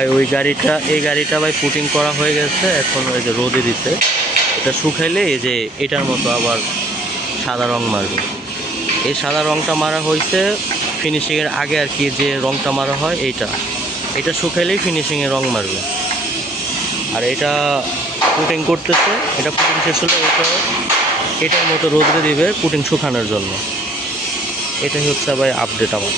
ভাই এই গাড়িটা ভাই পুটিং করা হয়ে গেছে, এখন ওই যে রোদে দিতে, এটা শুকাইলে এই যে এটার মতো আবার সাদা রং মারবে। এই সাদা রংটা মারা হয়েছে ফিনিশিংয়ের আগে আর কি, যে রংটা মারা হয় এটা শুকাইলেই ফিনিশিংয়ে রং মারবে। আর এটা পুটিং করতেছে, এটা পুটিং শেষ হলে এটার মতো রোদে দিবে পুটিং শুকানোর জন্য। এটাই হচ্ছে ভাই আপডেট আমার।